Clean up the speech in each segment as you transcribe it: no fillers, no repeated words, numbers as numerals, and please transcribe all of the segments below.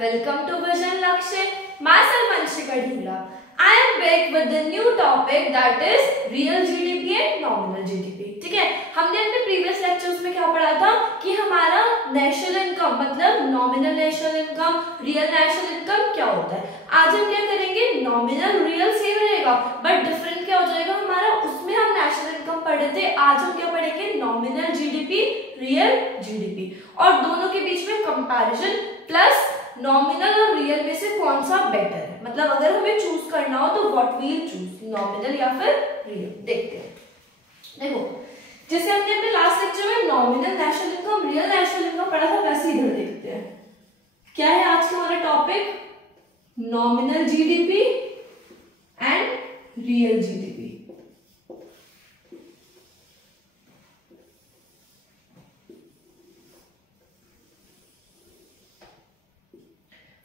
welcome to Vision Lakshya. Myself Anshika Dhula. I am back with the new topic that is real GDP and nominal GDP. ठीक है, हमने अपने previous lectures में क्या पढ़ा था कि हमारा नेशनल इनकम मतलब nominal national income, real national income क्या होता है। आज हम क्या करेंगे, नॉमिनल रियल सेम रहेगा बट डिफरेंट क्या हो जाएगा हमारा, उसमें हम नेशनल इनकम पढ़े थे, आज हम क्या पढ़ेंगे, नॉमिनल जीडीपी, रियल जीडीपी, और दोनों के बीच में कंपैरिजन प्लस नॉमिनल और रियल में से कौन सा बेटर है, मतलब अगर हमें चूज करना हो तो व्हाट वील चूज, नॉमिनल या फिर रियल। देखते हैं, देखो जैसे हमने अपने लास्ट लेक्चर में nominal national income, real national income पढ़ा था, वैसे इधर देखते हैं क्या है आज का हमारा topic, nominal GDP and real GDP.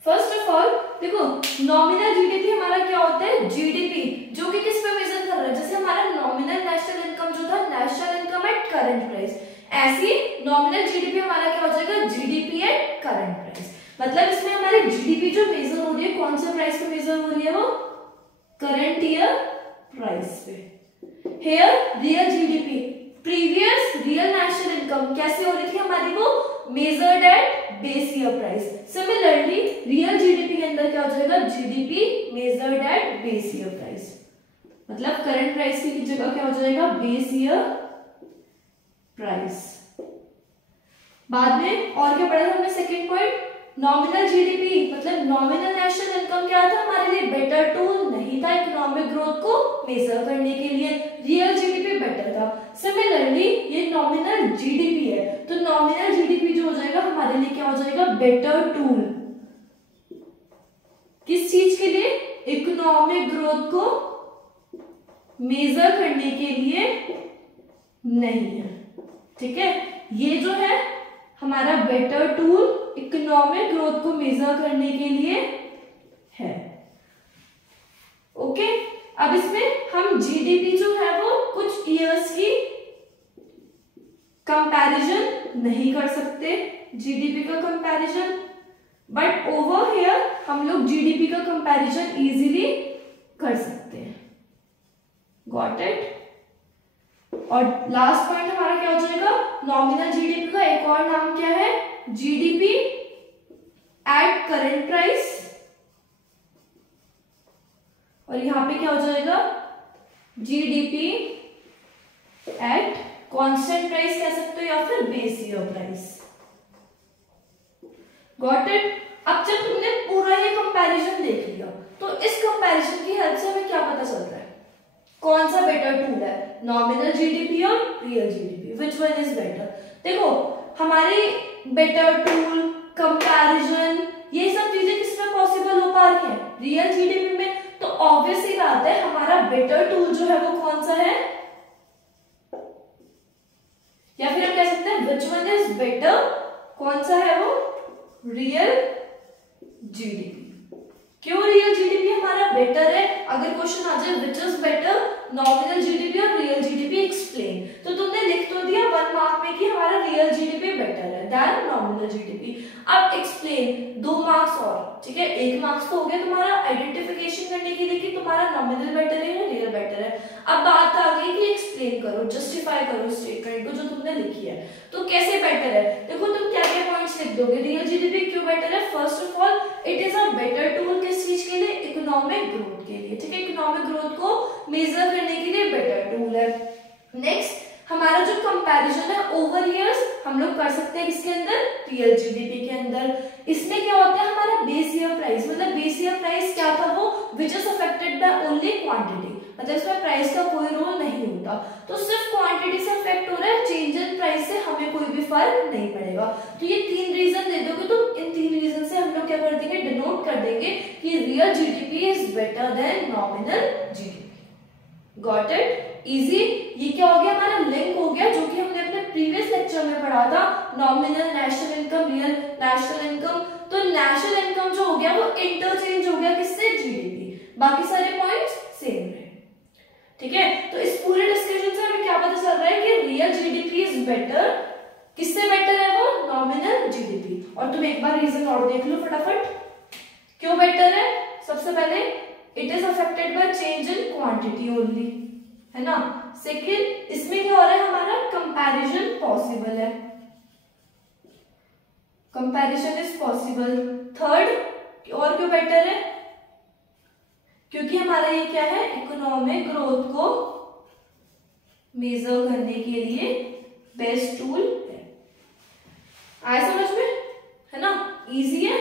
First of all देखो, नॉमिनल जीडीपी हमारा क्या होता है, जीडीपी जो कि किस पे मेजर कर रहा है, जैसे हमारा नॉमिनल नेशनल इनकम जो था, national income at current price, ऐसी नॉमिनल जीडीपी हमारा क्या हो जाएगा, जीडीपी एट करंट प्राइस। मतलब इसमें हमारी जीडीपी जो मेजर हो रही है कौन से प्राइस पे मेजर हो रही है, वो करंट ईयर प्राइस पे। Here real GDP, previous real national income कैसे हो रही थी हमारी, वो measured eight base year price. Similarly real GDP के अंदर क्या हो जाएगा, GDP measured eight base year price, मतलब करंट प्राइस की जगह क्या हो जाएगा, बेस ईयर प्राइस। बाद में और क्या पढ़ा था हमने, सेकंड पॉइंट, नॉमिनल जीडीपी मतलब नॉमिनल नेशनल इनकम क्या था हमारे लिए, बेटर टूल नहीं था इकोनॉमिक ग्रोथ को मेजर करने के लिए, रियल जीडीपी बेटर था। सिमिलरली ये नॉमिनल जीडीपी है, तो नॉमिनल जीडीपी जो हो जाएगा हमारे लिए क्या हो जाएगा, बेटर टूल किस चीज के लिए, इकोनॉमिक ग्रोथ को मेजर करने के लिए नहीं है। ठीक है, ये जो है हमारा बेटर टूल इकोनॉमिक ग्रोथ को मेजर करने के लिए है। ओके, अब इसमें हम जीडीपी जो है वो कुछ ईयर्स की कंपैरिजन नहीं कर सकते, जीडीपी का कंपैरिजन, बट ओवर हियर हम लोग जीडीपी का कंपैरिजन इजीली कर सकते हैं। Got it. और लास्ट पॉइंट हमारा क्या हो जाएगा, नॉमिनल जीडीपी का एक और नाम क्या है, जीडीपी एट करंट प्राइस, और यहां पे क्या हो जाएगा, जीडीपी एट कांस्टेंट प्राइस कह सकते हो या फिर base year price. Got it. अब जब तुमने पूरा ये कंपैरिजन देख लिया तो इस कंपैरिजन की हेल्प से हमें क्या पता चल रहा है, कौन सा बेटर टूल है, नॉमिनल जीडीपी और real GDP, which one is better. देखो हमारी बेटर टूल, कंपैरिजन, ये सब चीजें किसमें पॉसिबल हो पा रही है, रियल जीडीपी में। तो ऑब्वियस ही बात है हमारा बेटर टूल जो है वो कौन सा है, या फिर हम कह सकते हैं विच वन इज बेटर, कौन सा है वो, रियल जीडीपी। क्यों रियल जीडीपी हमारा बेटर है, अगर क्वेश्चन आ जाए विच इज बेटर, नॉमिनल जीडीपी और रियल जीडीपी एक्सप्लेन, तो तुमने लिख तो दिया 1 मार्क में कि हमारा रियल जीडीपी बेटर है देन नॉमिनल जीडीपी। अब एक्सप्लेन 2 मार्क्स और, ठीक है, 1 मार्क्स तो हो गया तुम्हारा आइडेंटिफिकेशन करने के लिए कि तुम्हारा नॉमिनल बेटर है या रियल बेटर है। अब बात आ गई कि एक्सप्लेन करो, जस्टिफाई करो स्टेटमेंट को जो तुमने लिखी है, तो कैसे बेटर है। देखो तुम क्या क्या पॉइंट्स लिख दोगे, रियल जीडीपी क्यों बेटर है, first of all it is a better tool किस चीज के लिए, इकोनॉमिक ग्रोथ के लिए। ठीक है, इकोनॉमिक ग्रोथ को मेजर करने के लिए बेटर टूल है। नेक्स्ट हमारा जो कंपैरिजन है ओवर ईयर्स हम लोग कर सकते हैं किसके अंदर, रियल जीडीपी के अंदर। इसमें क्या होता है हमारा बेस ईयर प्राइस, मतलब बेस ईयर प्राइस क्या था वो, which is affected by only quantity, मतलब इसमें प्राइस का कोई रोल नहीं होता, तो सिर्फ क्वांटिटी से अफेक्ट हो रहा है, चेंज इन प्राइस से हमें कोई भी फर्क नहीं पड़ेगा। तो ये 3 रीजन दे दोगे तो इन 3 रीजन से हम लोग क्या कर देंगे, डिनोट कर देंगे कि real GDP is better than nominal GDP. Got it, easy. ये क्या हो गया, हमारा लिंक हो गया जो कि हमने अपने प्रीवियस लेक्चर में पढ़ा था, nominal national income, real national income. तो नेशनल इनकम जो हो गया वो इंटरचेंज हो गया किससे, जीडीपी, बाकी सारे पॉइंट्स सेम रहे। ठीक है, तो इस पूरे डिस्कशन से हमें क्या पता चल रहा है कि रियल जीडीपी इज बेटर, किससे बेटर है वो, नॉमिनल जीडीपी। और तुम एक बार रीजन और देख लो फटाफट। क्यों बेटर है? सबसे पहले it is affected by change in quantity only, है ना। सेकेंड, इसमें क्या हो रहा है, हमारा कंपैरिजन पॉसिबल है, कंपैरिजन इज पॉसिबल। थर्ड, और क्यों बेटर है? क्योंकि हमारा ये क्या है, इकोनॉमिक ग्रोथ को मेजर करने के लिए बेस्ट टूल है। आए समझ में, है ना, इजी है।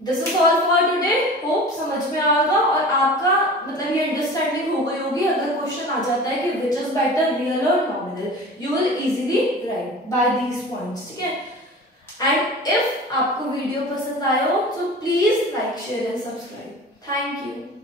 This is all for today, hope समझ में आएगा और आपका मतलब ये अंडरस्टैंडिंग हो गई होगी। अगर क्वेश्चन आ जाता है कि विच इज बेटर, रियल और nominal, you will easily write by these points, ठीक है। एंड इफ आपको वीडियो पसंद आया हो तो please like, share and subscribe. Thank you.